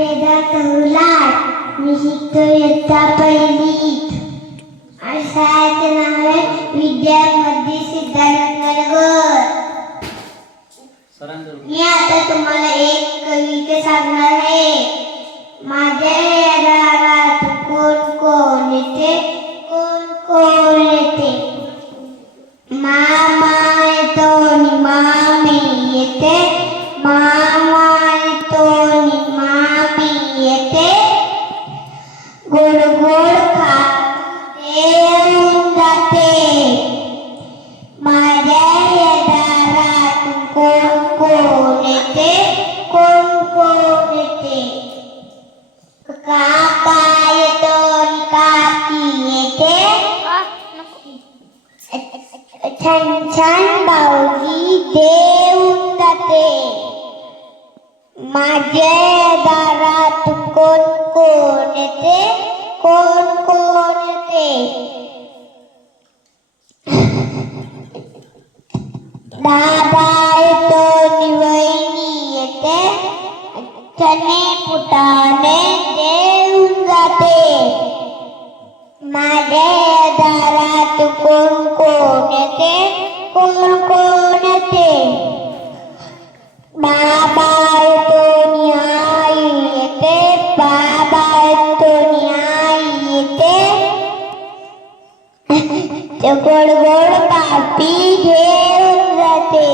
वेदात लाड मी शिकतो इयत्ता पहिलीत. आणि शाळेचे नाव आहे विद्यामंदिर सिद्धानंद नगर. मी आता तुम्हाला एक कविता सांगणार आहे. माझ्या या दारात कोण कोण येते, कोण कोण येते. मामा येतो आणि मामी येते, मामा येतो आणि मामी येते. गोड गोड खाऊ देऊन जाते. माझ्या या दारात कोण कोण येते, कोण कोण येते. काका येतो आणि काकी येते. छान छान भाऊजी देऊन जाते. माझ्या दारात कोण कोण येते, कोण कोण येते. दादा येतो आणि वहिनी येते. चणे फुटाणे देऊन जाते. माझ्या दारात कोण कोण येते, कोण कोण येते. बाबा येतो आणि आई येते, बाबा येतो आणि आई येते. ते गोड गोड पापी घेऊन जाते.